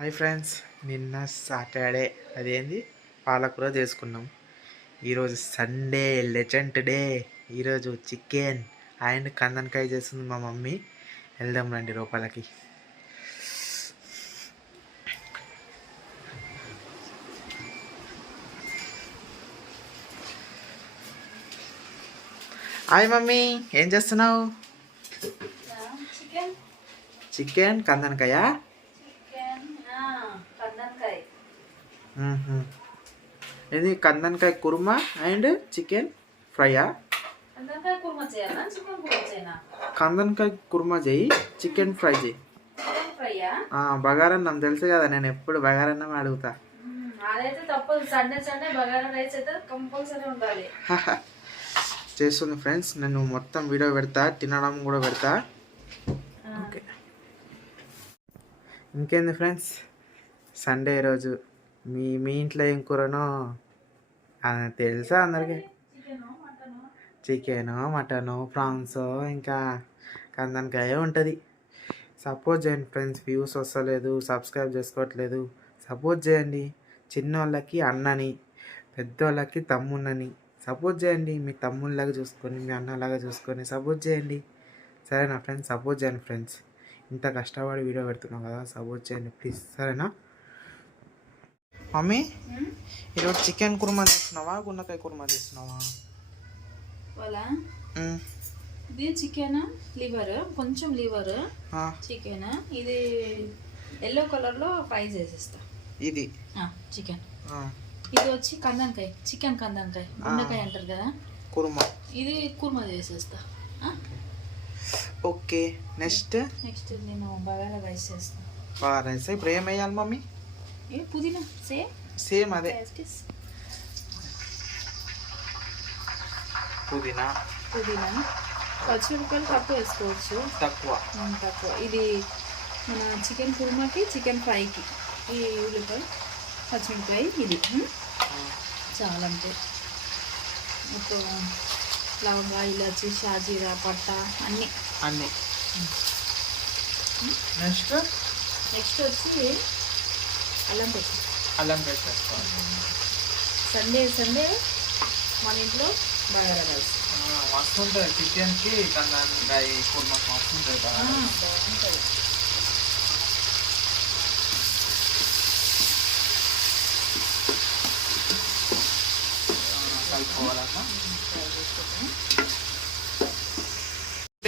Hi friends, నిన్న Saturday అదేంది పాలకూర చేసుకున్నాం. ఈరోజు సండే లెజెండ్ డే. ఈరోజు చికెన్ అండ్ కందనకాయ చేస్తుంది మా మమ్మీ. వెళ్దాం రండి రూపాయలకి. హాయ్ మమ్మీ, ఏం చేస్తున్నావు? చికెన్ కందనకాయ. ఇది కందనకాయ కుర్మా అండ్ చికెన్ ఫ్రైయా? కందనకాయ కుర్మా చేయి, చికెన్ ఫ్రై చేయి. బగారన్నం తెలుసు కదా, నేను ఎప్పుడు బగారన్నం అడుగుతా. చేస్తుంది ఫ్రెండ్స్, నేను మొత్తం వీడియో పెడతా, తినడం కూడా పెడతా. ఓకే, ఇంకేంది ఫ్రెండ్స్, సండే రోజు మీ ఇంట్లో ఏం కూరనో తెలుసా అందరికీ? చికెను, మటను, ప్రాన్స్, ఇంకా కందనకాయ ఉంటుంది. సపోర్ట్ చేయండి ఫ్రెండ్స్. వ్యూస్ వస్తలేదు, సబ్స్క్రైబ్ చేసుకోవట్లేదు. సపోర్ట్ చేయండి. చిన్నోళ్ళకి అన్నని, పెద్దోళ్ళకి తమ్ముళ్ళని సపోర్ట్ చేయండి. మీ తమ్ముళ్ళలాగా చూసుకొని, మీ అన్నలాగా చూసుకొని సపోర్ట్ చేయండి. సరేనా ఫ్రెండ్స్? సపోర్ట్ చేయండి ఫ్రెండ్స్. ఇంత కష్టపడి వీడియో పెడుతున్నాం కదా, సపోర్ట్ చేయండి ప్లీజ్. సరేనా మమ్మీ? ఈరోజు చికెన్ కుర్మా చేస్తున్నావా, గున్నకాయ కుర్మా చేస్తున్నావా? ఇది చికెన్ లివర్, కొంచెం లివర్ చికెన్. ఇది ఎల్లో కలర్ లో ఫ్రై చేసేస్తా. ఇది చికెన్. ఇది వచ్చి కందనకాయ, చికెన్ కందనకాయ, గున్నకాయ అంటారు కదా, కుర్మా. ఇది కుర్మా చేసేస్తా. ఓకే, నెక్స్ట్ నేను బగారా రైస్ చేస్తాను. బగారా రైస్ ఇప్పుడు ఏం వేయాలి మమ్మీ? పుదీనా సేమ్ అదే పుదీనా. పచ్చిమిరపకాయలు తక్కువ వేసుకోవచ్చు, తక్కువ. ఇది మన చికెన్ కుర్మాకి, చికెన్ ఫ్రైకి ఈ ఉల్లిపాయ, పచ్చిమిరపకాయ, ఇది చాలా. అంటే ఒక లవంగా, ఇలాచి, షాజీరా, పట్ట అన్నీ. నెక్స్ట్ వచ్చి అల్లం పేస్ట్. సండే మన ఇంట్లో బగారా రైస్ మస్తు ఉంటుంది. చికెన్కి కందనకాయ కుర్మా మస్తు ఉంటుంది, బాగుంటుంది. కలుపుకోవాలమ్మా.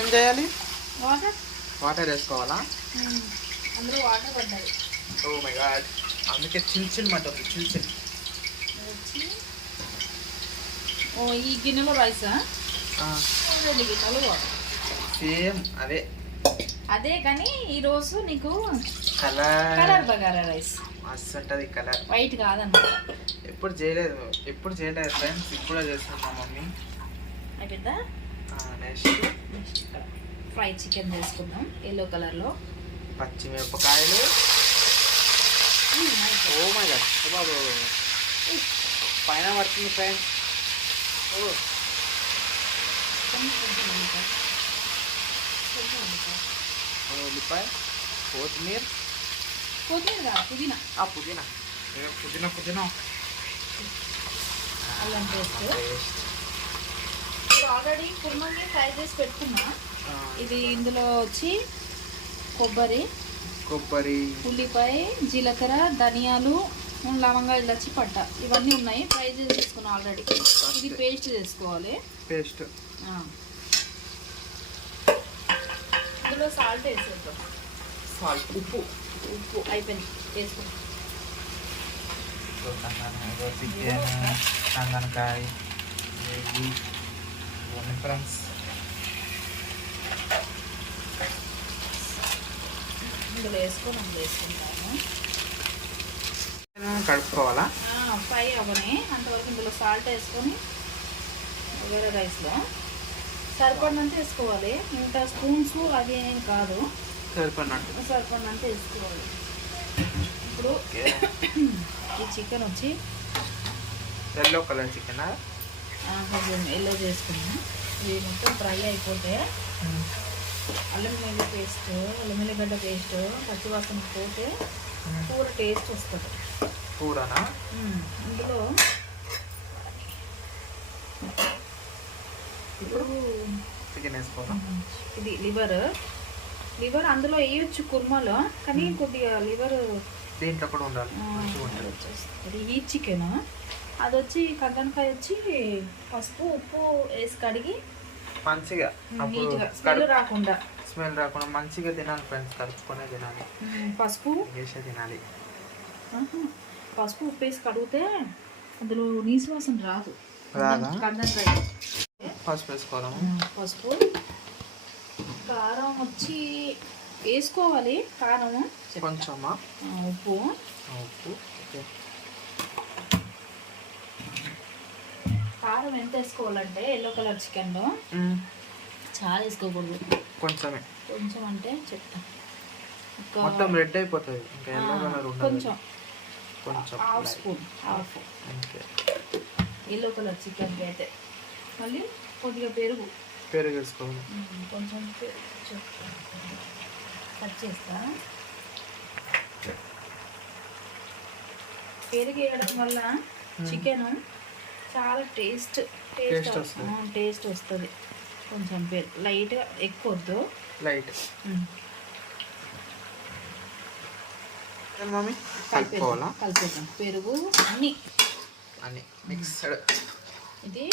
ఏం చేయాలి? వాటర్ వేసుకోవాలా? అందులో వాటర్ పడ్డాయి. ఓ మై గాడ్, అందుకే చిన్న మంట చిన్న. ఈ గిన్నెలో రైసా? 2 గిన్నెలు వాటర్. సేమ్ అదే కానీ ఈరోజు నీకు కలర్ బగారా రైస్ మస్తు ఉంటుంది. కలర్ వైట్ కాదన్నమాట. ఎప్పుడు చేయలేదు ఫ్రెండ్స్, ఇప్పుడే చేస్తాను మా మమ్మీ. అయిపోద్దా? నెక్స్ట్ ఫ్రై చికెన్ చేసుకుందాం ఎల్లో కలర్లో. పచ్చిమిరపకాయలు. ఓ మై గాడ్ బాబు, పైన పడుతుంది ఫ్రెండ్స్. ఉల్లిపాయ, కొత్తిమీర, పుదీనా. అల్లం పేస్ట్ ఆల్రెడీ కుర్మాని ఫ్రై చేసి పెట్టుకున్నా. ఇది ఇందులో వచ్చి కొబ్బరి, ఉల్లిపాయ, జీలకర్ర, ధనియాలు, లవంగా, ఇలాచి, పట్ట ఇవన్నీ ఉన్నాయి. ఫ్రై చేసి తీసుకున్నాం ఆల్రెడీ. ఇది పేస్ట్ చేసుకోవాలి. ఇందులో సాల్ట్ వేసేద్దాం. ఉప్పు అయిపోయింది, వేసుకుంటాం. కందనకాయ ఫ్రెండ్స్. ఇందులో వేసుకుంటాము. కడుక్కోవాలా? ఫ్రై అవ్వని అంతవరకు ఇందులో సాల్ట్ వేసుకొని బగారా రైస్లో సరిపడినంత వేసుకోవాలి. ఇంకా స్పూన్స్ అది ఏం కాదు, సరిపడినంత వేసుకోవాలి. ఇప్పుడు ఈ చికెన్ వచ్చి ఎల్లో కలర్ చికెన్ కొంచెం ఎల్లో చేసుకున్నాం. ఇది మొత్తం ఫ్రై అయిపోతే అల్లం వెల్లుల్లి పేస్ట్, అల్లం వెల్లిగడ్డ పేస్ట్ పచ్చివాసన పోతే కూర టేస్ట్ వస్తుంది కూరనా? ఇందులో ఇప్పుడు చికెన్ వేసుకోవాలా? ఇది లివర్ అందులో వేయొచ్చు కుర్మాలో, కానీ కొద్దిగా లివర్ దీంట్లో కూడా ఉండాలి. అది ఈ చికెన్. అది వచ్చి కట్టనకాయ వచ్చి పసుపు ఉప్పు వేసి కడిగి మంచిగా నీట్గా స్మెల్ రాకుండా మంచిగా తినాలి ఫ్రెండ్స్. కలుపుకొనే తినాలి, పసుపు వేసే తినాలి. పసుపు ఉప్పు వేసి కడిగితే అందులో నీసు వాసన రాదు. కందనకాయ పసుపు వేసుకోవాలి. పసుపు, కారం వచ్చి వేసుకోవాలి. కారం కొంచెమా? ఉప్పు కారం ఎంత వేసుకోవాలంటే ఎల్లో కలర్ చికెన్లో చాలా వేసుకోకూడదు, కొంచెం అంటే చెప్తా. మొత్తం రెడ్ అయిపోతుంది, ఇంకా ఎల్లో కలర్ కొంచెం హాఫ్ స్పూన్ ఎల్లో కలర్ చికెన్కి అయితే. మళ్ళీ కొద్దిగా పెరుగు వేసుకోవాలి. కొంచెం కట్ చేస్తా. పెరుగు వేయడం వల్ల చికెన్ చాలా టేస్ట్ వస్తుంది. కొంచెం పెరుగు లైట్గా, ఎక్కువ వద్దు, లైట్. కలిపేద్దాం పెరుగు అన్నీ మిక్స్డ్. ఇది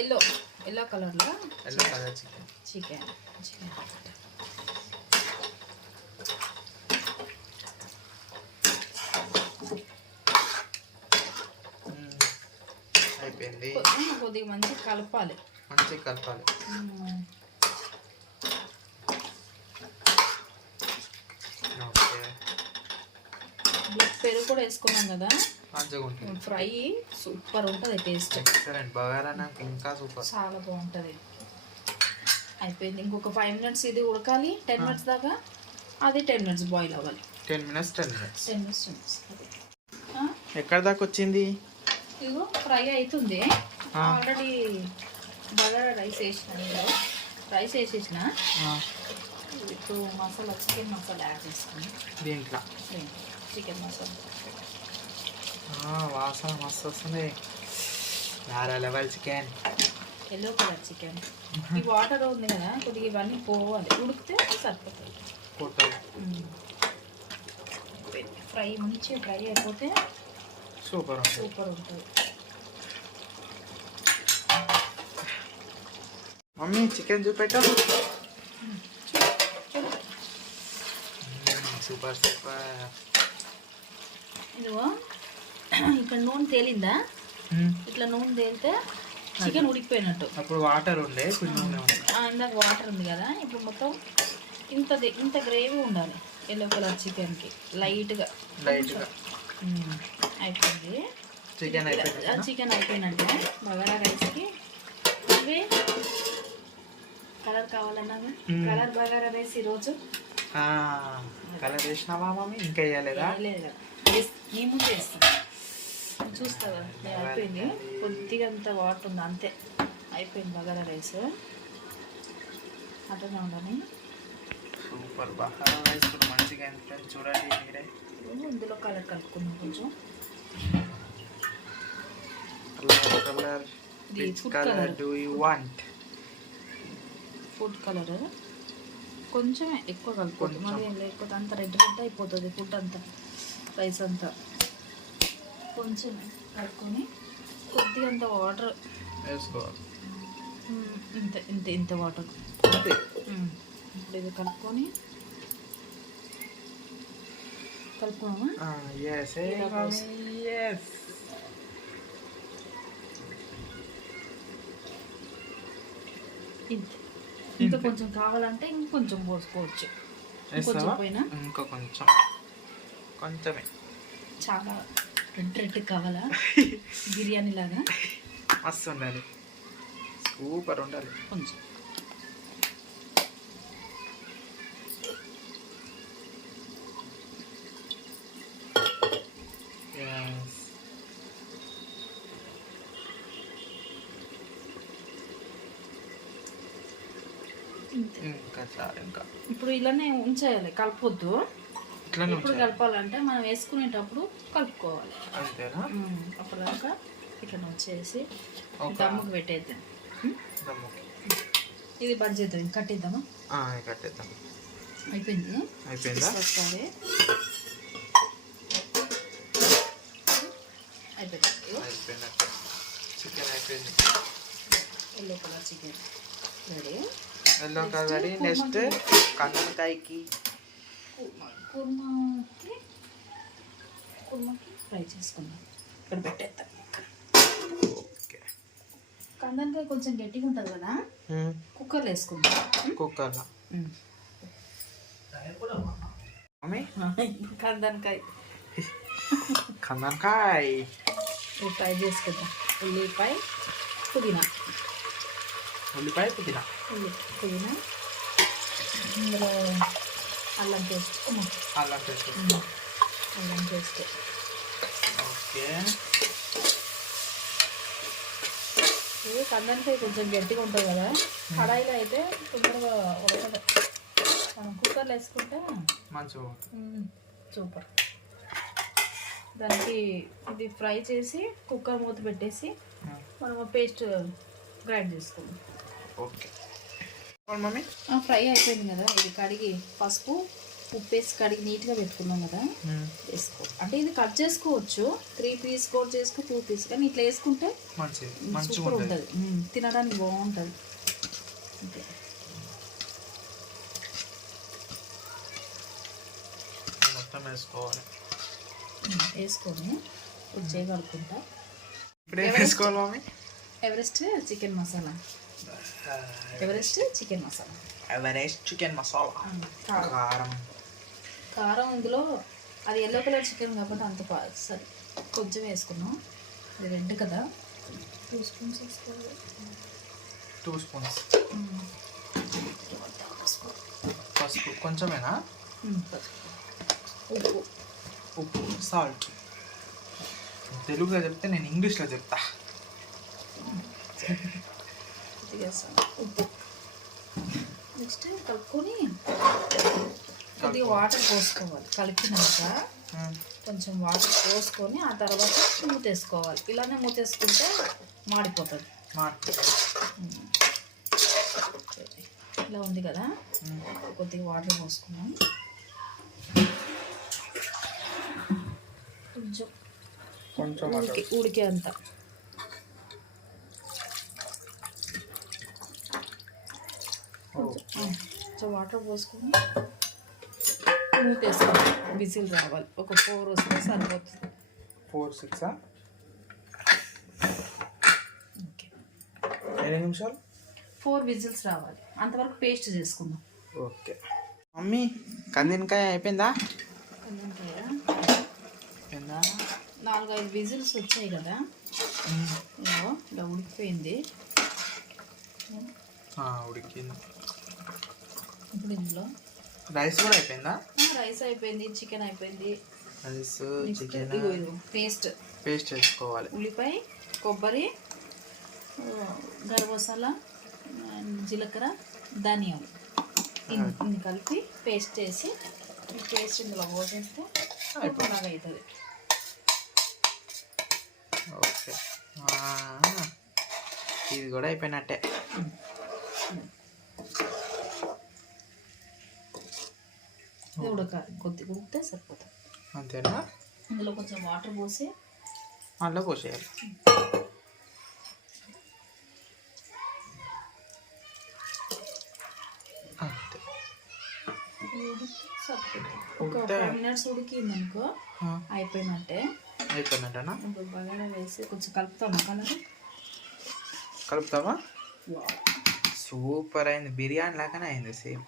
ఎల్లో కలర్లో చికెన్ అయిపోయింది. కొద్దిగా మంచిగా కలపాలి. పెరుగు కూడా వేసుకున్నాం కదా, ఫ్రై సూపర్ ఉంటుంది టేస్ట్. ఇంకా సూపర్, చాలా బాగుంటుంది. అయిపోయింది. ఇంకొక 5 minutes ఇది ఉడకాలి. 10 minutes దాకా అది 10 minutes బాయిల్ అవ్వాలి. 10 minutes. 10 minutes. ఎక్కడ దాకా వచ్చింది? ఇదిగో ఫ్రై అవుతుంది. ఆల్రెడీ బగారా రైస్ వేసేసిన. ఇప్పుడు మసాలా, చికెన్ మసాలా యాడ్ చేసుకుని దీంట్లో చికెన్ మసాలా. వాసన మస్తు వస్తుంది. వేరే level chicken. Yellow colour chicken. ఈ వాటర్ ఉంది కదా, కొద్దిగా ఇవన్నీ పోవాలి, ఉడికితే సరిపోతుంది. ఫ్రై మంచిగా ఫ్రై అయిపోతే సూపర్ ఉంటుంది. మమ్మీ చికెన్ చూపెట్టా. సూపర్. ఇదిగో ఇక్కడ నూనె తేలిందా, ఇట్లా నూనె తేలితే చికెన్ ఉడికిపోయినట్టు. అప్పుడు వాటర్ ఉండే, ఇందాక వాటర్ ఉంది కదా, ఇప్పుడు మొత్తం ఇంత గ్రేవీ ఉండాలి. ఎల్లో కలర్ చికెన్కి లైట్గా అయిపోయింది. చికెన్ అయిపోయినట్టే. బగారా రైస్కి ఇవి కలర్ కావాలన్నా కలర్ బగారా రైస్ ఈరోజు కలర్ వేసినావా మమ్మీ? ఇంకా వేయలేదా? లేదు, నీ ముందు వేస్తాను, చూస్తా కదా. అయిపోయింది. కొద్దిగా అంత వాటర్ ఉంది అంతే, అయిపోయింది బగారా రైస్. అట్లనే ఉండని. సూపర్ బగారా రైస్ కూడా మంచిగా చూడండి మీరే. ఇందులో కలర్ కలుపుకుందాం కొంచెం. Colour which color do you want? Food colour కొంచెమే ఎక్కువ కలుపుకోండి, మళ్ళీ లేకపోతే అంత రెడ్ అయిపోతుంది ఫుడ్ అంతా, రైస్ అంతా. కొంచెం కలుపుకొని కొద్దిగా అంత వాటర్ వేసుకోవాలి. ఇంత వాటర్ ఇప్పుడు ఇది కలుపుకొని కలుపుకోమా. ఇంకా కొంచెం కావాలంటే ఇంకొంచెం పోసుకోవచ్చు. కొంచెం పోయినా ఇంకా కొంచెమే. చాలా రెడ్ కావాలా బిర్యానీ లాగా? మస్తు ఉండాలి, సూపర్ ఉండాలి. కొంచెం ఇంకా ఇప్పుడు ఇలానే ఉంచేయాలి, కలపొద్దు. ఇట్లనే ఎప్పుడు కలపాలంటే మనం వేసుకునేటప్పుడు కలుపుకోవాలి అంతేనా? అప్పటిదాకా ఇట్లా వచ్చేసి దమ్ముకు పెట్టేద్దాం. ఇది బంద్ చేద్దాం, కట్టేద్దామా? కట్టేద్దాం. అయిపోయిందా? అయిపోయింది. చికెన్ అయిపోయింది. Yellow colour chicken ready. Yellow colour ready. Next కందనకాయకి కుర్మాకి ఫ్రై చేసుకుందాం. ఇక్కడ పెట్టేద్దాం. ఓకే. కందనకాయ కొంచెం గట్టిగా ఉంటుంది కదా, కుక్కర్లో వేసుకుందాం. కుక్కర్లో కందనకాయ ఫ్రై చేసుకుందాం. ఉల్లిపాయ పుదీనా ఇందులో అల్లం పేస్ట్ ఓకే. ఇది కందనకాయ కొంచెం గట్టిగా ఉంటుంది కదా, కడాయిలో అయితే తొందరగా ఉడకదు. మనం కుక్కర్లో వేసుకుంటే మంచిగా సూపర్. దానికి ఇది ఫ్రై చేసి కుక్కర్ మూత పెట్టేసి మనం పేస్ట్ గ్రైండ్ చేసుకుందాం. Okay mummy. ఫ్రై అయిపోయింది కదా, ఇది కడిగి పసుపు ఉప్పు వేసి కడిగి నీట్గా పెట్టుకున్నాం కదా, వేసుకో. అంటే ఇది కట్ చేసుకోవచ్చు, 3 పీస్ కూడా చేసుకో, 2 పీస్, కానీ ఇట్లా వేసుకుంటే సూపర్ ఉంటుంది, తినడానికి బాగుంటుంది. ఓకే. మొత్తం వేసుకోవాలి. వేసుకొని చేయగలుగుకుంటా. వేసుకోవాలి మమ్మీ. ఎవరెస్ట్ చికెన్ మసాలా కారం ఇందులో అది ఎల్లో కలర్ చికెన్ కాబట్టి అంత సరే కొంచెం వేసుకున్నాం. ఇది రెడ్ కదా, 2 స్పూన్స్ వేసుకోవాలి. 2 స్పూన్స్ పసుపు కొంచెమేనా? ఉప్పు సాల్ట్. తెలుగులో చెప్తే నేను ఇంగ్లీష్లో చెప్తా. ఉప్పు నెక్స్ట్ కలుపుకొని కొద్దిగా వాటర్ పోసుకోవాలి. కలిపినాక కొంచెం వాటర్ పోసుకొని ఆ తర్వాత మూతేసుకోవాలి. ఇలానే మూతేసుకుంటే మాడిపోతుంది. ఇలా ఉంది కదా, కొద్దిగా వాటర్ పోసుకున్నాం. కొంచెం ఉడికే అంత కొంచెం వాటర్ పోసుకొని మూతేసుకోవాలి. విజిల్ రావాలి. ఒక 4 వస్తే సరిపోతుంది. 4-6 ఓకే. 7 నిమిషాలు 4 విజిల్స్ రావాలి. అంతవరకు పేస్ట్ చేసుకుందాం. Okay mummy. కందినకాయ అయిపోయిందా? 4-5 విజిల్స్ వచ్చాయి కదా, ఇలా ఉడికిపోయింది. ఉడికింది. ఇప్పుడు ఇందులో రైస్ కూడా అయిపోయిందా? రైస్ అయిపోయింది, చికెన్ అయిపోయింది. రైస్ చికెన్ పేస్ట్ వేసుకోవాలి. ఉల్లిపాయ, కొబ్బరి, గరం మసాలా, జీలకర్ర, ధనియాలు ఇన్ని కలిపి పేస్ట్ వేసి ఈ పేస్ట్ ఇందులో పోసేస్తే బాగా అవుతుంది. ఓకే. ఇది కూడా అయిపోయినట్టే. ఉడకాలి, కొద్దిగా ఉడికితే సరిపోతుంది. అంతేనా? ఇందులో కొంచెం వాటర్ పోసి అందులో పోసేయాలి. అంతే. ఒక 5 మినిట్స్ ఉడికిందనుకో అయిపోయినట్టేనా? ఇప్పుడు బగారా వేసి కొంచెం కలుపుతామా? సూపర్ అయింది. బిర్యానీ లాగానే అయింది సేమ్.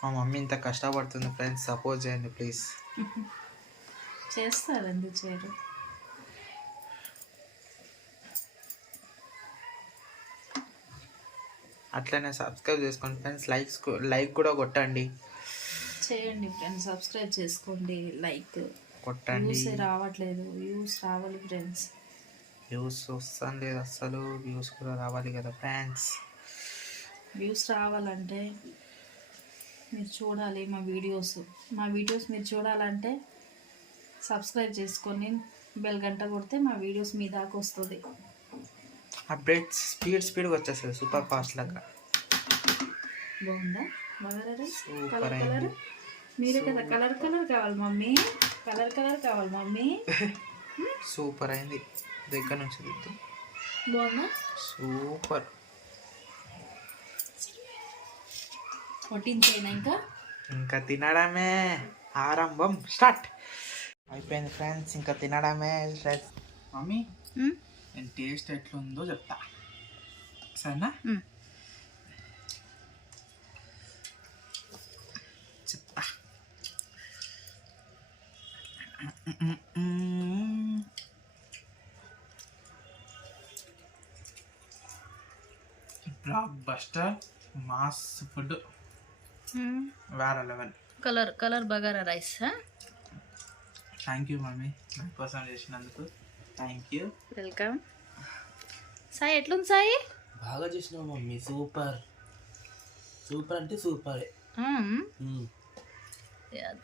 మా మమ్మీ ఇంత కష్టపడుతుంది ఫ్రెండ్స్, సపోర్ట్ చేయండి ప్లీజ్. చేస్తారు, ఎందుకు చేయరు? అట్లనే సబ్స్క్రైబ్ చేసుకోండి ఫ్రెండ్స్. లైక్ కూడా కొట్టండి. చేయండి ఫ్రెండ్స్, సబ్స్క్రైబ్ చేసుకోండి, లైక్ కొట్టండి. రావట్లేదు, వ్యూస్ రావాలి ఫ్రెండ్స్. వ్యూస్ వస్తాను లేదు అస్సలు, వ్యూస్ కూడా రావాలి కదా ఫ్రెండ్స్. వ్యూస్ రావాలంటే మీరు చూడాలి మా వీడియోస్ మీరు చూడాలంటే సబ్స్క్రైబ్ చేసుకొని బెల్ గంట కొడితే మా వీడియోస్ మీ దాకా వస్తుంది. అప్డేట్ స్పీడ్గా వచ్చేస్తుంది సూపర్ ఫాస్ట్ లాగా. బాగుందా బగారా రైస్? సూపర్ కలర్ అయింది. మీరే కదా కలర్ కావాలి మమ్మీ, కలర్ కావాలి మమ్మీ. సూపర్ అయింది. దగ్గర నుంచి దిద్దు. బాగుందా? సూపర్. వడ్డించేనా ఇంకా తినడమే ఆరంభం స్టార్ట్ అయిపోయింది ఫ్రెండ్స్. ఇంకా తినడమే. మమ్మీ నేను టేస్ట్ ఎట్లుందో చెప్తా సరేనా? చెప్తా. బ్లాక్ బస్టర్ మాస్ ఫుడ్ వేరే level. Colour bagara rice. Thank you mummy నా కోసం చేసినందుకు. Thank you. వెల్కమ్. సాయి ఎట్లుంది సాయి? బాగా చేసినావు మమ్మీ. సూపర్ అంటే సూపర్.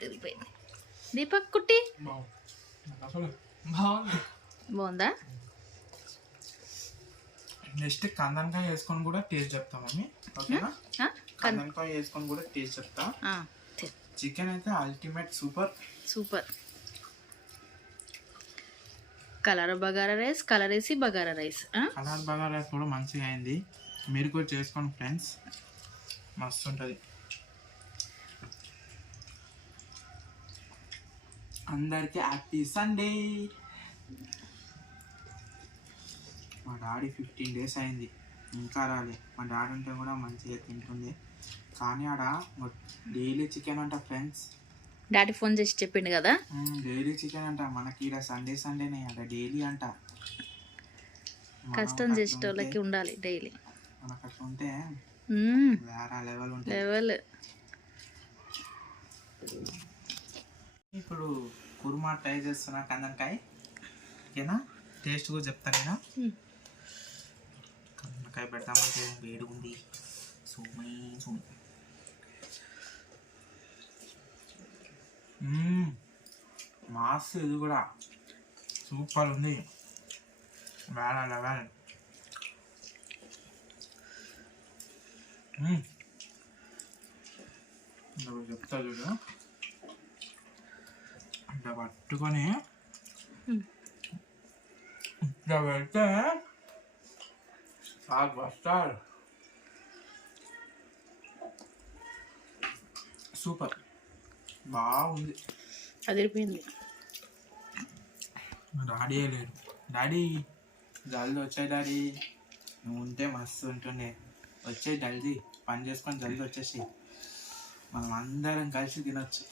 తిరిగిపోయింది. దీపక్ కుట్టి బాగుందా? నెక్స్ట్ కందనకాయ వేసుకొని కూడా టేస్ట్ చెప్తా మమ్మీ. ఓకేనా? కందనకాయ వేసుకొని కూడా టేస్ట్ చెప్తా. చికెన్ అయితే ultimate super. Colour bagara rice, colour వేసి bagara rice. Colour bagara rice కూడా మంచిగా అయింది. మీరు కూడా చేసుకోండి ఫ్రెండ్స్, మస్తు ఉంటుంది. అందరికీ హ్యాపీ సండే. మా డాడీ 15 days అయింది ఇంకా రాలే. మా డాడీ ఉంటే కూడా మంచిగా తింటుంది, కానీ ఆడ డైలీ చికెన్ అంట ఫ్రెండ్స్. డాడీ ఫోన్ చేసి చెప్పిండు కదా డైలీ చికెన్ అంట. మనకి ఇక్కడ సండేనే అక్కడ డైలీ అంట. కష్టం చేసేటోళ్ళకి ఉండాలి డైలీ. మనకు అట్లా ఉంటే వేరే లెవెల్ ఉంటుంది. ఇప్పుడు కుర్మా ట్రై చేస్తున్నా కందనకాయ. ఓకేనా? టేస్ట్ కూడా చెప్తా నేను. కందనకాయ పెడతామంటే వేడి ఉంది. సూమై మాస్. ఇది కూడా సూపర్ ఉంది, వేరే లెవెల్. చెప్తా చూడు. ఇట్లా పట్టుకొని ఇట్లా పెడితే సాగు వస్తారు. సూపర్ బాగుంది. అదిరిపోయింది. డాడీ లేరు. డాడీ జల్దీ వచ్చాయి. డాడీ నువ్వు ఉంటే మస్తు ఉంటుండే. వచ్చే జల్దీ పని చేసుకొని జల్దీ వచ్చేసి మనం అందరం కలిసి తినొచ్చు.